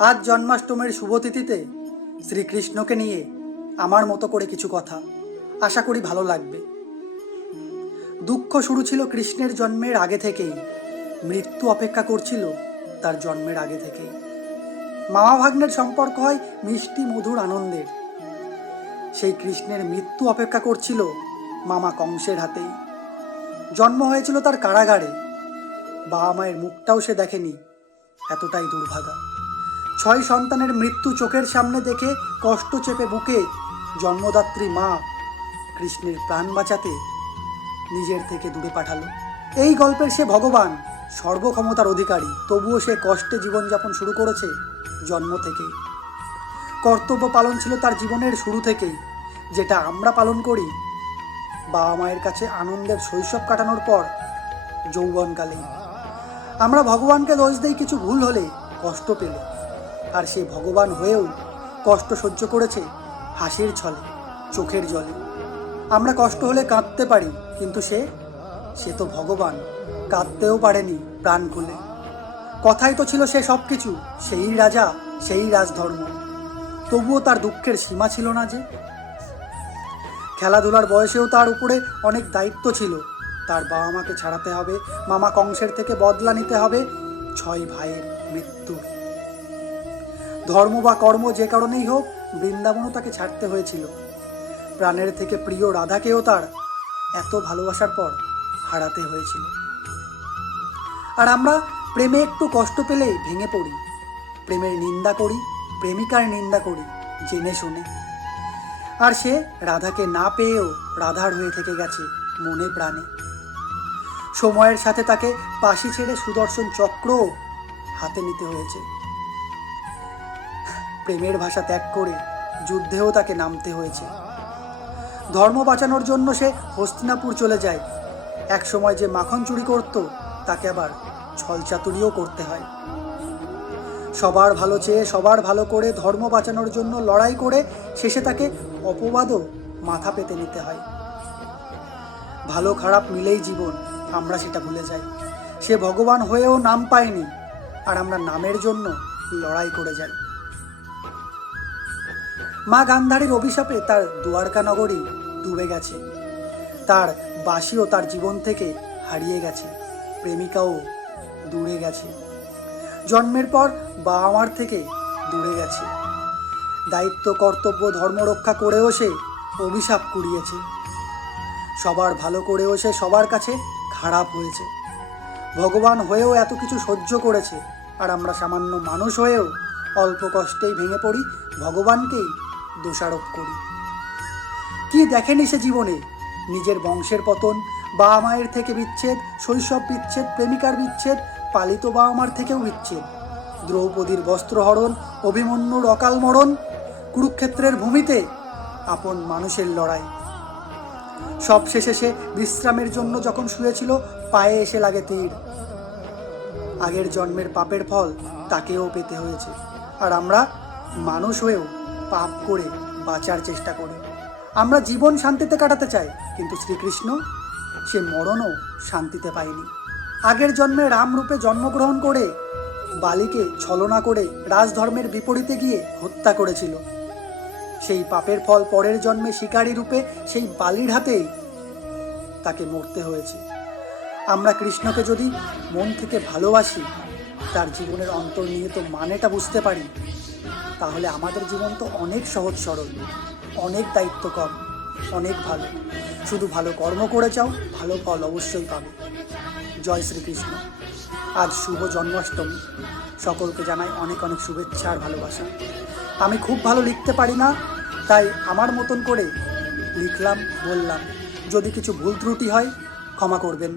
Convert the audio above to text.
আজ জন্মাষ্টমীর শুভতিথিতে শ্রীকৃষ্ণকে নিয়ে আমার মতো করে কিছু কথা, আশা করি ভালো লাগবে। দুঃখ শুরু ছিল কৃষ্ণের জন্মের আগে থেকেই, মৃত্যু অপেক্ষা করছিল তার জন্মের আগে থেকেই। মামা ভাগ্নের সম্পর্ক হয় মিষ্টি মধুর আনন্দের। সেই কৃষ্ণের মৃত্যু অপেক্ষা করছিল মামা কংসের হাতেই। জন্ম হয়েছিল তার কারাগারে, বাবা মায়ের মুখটাও সে দেখেনি, এতটাই দুর্ভাগা। 6 সন্তানের মৃত্যু চোখের সামনে দেখে কষ্ট চেপে বুকে জন্মদাত্রী মা কৃষ্ণের প্রাণ বাঁচাতে নিজের থেকে দূরে পাঠালো। এই গল্পের সে ভগবান, সর্বক্ষমতার অধিকারী, তবুও সে কষ্টে জীবনযাপন শুরু করেছে জন্ম থেকেই। কর্তব্য পালন ছিল তার জীবনের শুরু থেকেই, যেটা আমরা পালন করি বাবা মায়ের কাছে আনন্দের শৈশব কাটানোর পর যৌবনকালে। আমরা ভগবানকে দোষ দেই কিছু ভুল হলে, কষ্ট পেলে, আর সে ভগবান হয়েও কষ্ট সহ্য করেছে হাসির ছলে, চোখের জলে। আমরা কষ্ট হলে কাঁদতে পারি, কিন্তু সে তো ভগবান, কাঁদতেও পারেনি প্রাণ খুলে। কথাই তো ছিল সে সব কিছু, সেই রাজা, সেই রাজধর্ম। তবুও তার দুঃখের সীমা ছিল না যে। খেলাধুলার বয়সেও তার উপরে অনেক দায়িত্ব ছিল। তার বাবা মাকে ছাড়াতে হবে, মামা কংসের থেকে বদলা নিতে হবে 6 ভাইয়ের মৃত্যুর। ধর্ম বা কর্ম যে কারণেই হোক, বৃন্দাবনও তাকে ছাড়তে হয়েছিল। প্রাণের থেকে প্রিয় রাধাকেও তার এত ভালোবাসার পর হারাতে হয়েছিল। আর আমরা প্রেমে একটু কষ্ট পেলে ভেঙে পড়ি, প্রেমের নিন্দা করি, প্রেমিকার নিন্দা করি জেনে শুনে। আর সে রাধাকে না পেয়েও রাধার হয়ে থেকে গেছে মনে প্রাণে। সময়ের সাথে তাকে পাশি ছেড়ে সুদর্শন চক্র হাতে নিতে হয়েছে। প্রেমের ভাষা ত্যাগ করে যুদ্ধেও তাকে নামতে হয়েছে। ধর্ম বাঁচানোর জন্য সে হস্তিনাপুর চলে যায়। এক সময় যে মাখন চুরি করত, তাকে আবার ছলচাতুরিও করতে হয়। সবার ভালো চেয়ে, সবার ভালো করে ধর্ম বাঁচানোর জন্য লড়াই করে শেষে তাকে অপবাদও মাথা পেতে নিতে হয়। ভালো খারাপ মিলেই জীবন, আমরা সেটা ভুলে যাই। সে ভগবান হয়েও নাম পায়নি, আর আমরা নামের জন্য লড়াই করে যাই। মা গান্ধারীর অভিশাপে তার দ্বারকা নগরী ডুবে গেছে। তার বাসীও তার জীবন থেকে হারিয়ে গেছে, প্রেমিকাও দূরে গেছে। জন্মের পর বাবা মার থেকে দূরে গেছে। দায়িত্ব, কর্তব্য, ধর্ম রক্ষা করেও সে অভিশাপ কুড়িয়েছে। সবার ভালো করেও সে সবার কাছে খারাপ হয়েছে। ভগবান হয়েও এত কিছু সহ্য করেছে, আর আমরা সামান্য মানুষ হয়েও অল্প কষ্টেই ভেঙে পড়ি, ভগবানকেই দোষারোপ করি। কি দেখেনি সে জীবনে? নিজের বংশের পতন, বাবা মায়ের থেকে বিচ্ছেদ, শৈশব বিচ্ছেদ, প্রেমিকার বিচ্ছেদ, পালিত বাবা মার থেকেও বিচ্ছেদ, দ্রৌপদীর বস্ত্রহরণ, অভিমন্যুর অকাল মরণ, কুরুক্ষেত্রের ভূমিতে আপন মানুষের লড়াই। সব শেষে সে বিশ্রামের জন্য যখন শুয়েছিল, পায়ে এসে লাগে তীর। আগের জন্মের পাপের ফল তাকেও পেতে হয়েছে। আর আমরা মানুষ হয়েও পাপ করে বাঁচার চেষ্টা করি। আমরা জীবন শান্তিতে কাটাতে চাই, কিন্তু শ্রীকৃষ্ণ সে মরণও শান্তিতে পায়নি। আগের জন্মে রামরূপে জন্মগ্রহণ করে বালিকে ছলনা করে রাজধর্মের বিপরীতে গিয়ে হত্যা করেছিল। সেই পাপের ফল পরের জন্মে শিকারী রূপে সেই বালির হাতেই তাকে মরতে হয়েছে। আমরা কৃষ্ণকে যদি মন থেকে ভালোবাসি, তার জীবনের অন্তর্নিহিত মানেটা বুঝতে পারি, তাহলে আমাদের জীবন তো অনেক সহজ সরল, অনেক দায়িত্ব কম, অনেক ভালো। শুধু ভালো কর্ম করে যাও, ভালো ফল অবশ্যই পাবে। জয় শ্রীকৃষ্ণ। আজ শুভ জন্মাষ্টমী। সকলকে জানাই অনেক অনেক শুভেচ্ছা আর ভালোবাসা। আমি খুব ভালো লিখতে পারি না, তাই আমার মতন করে লিখলাম, বললাম। যদি কিছু ভুল ত্রুটি হয় ক্ষমা করবেন।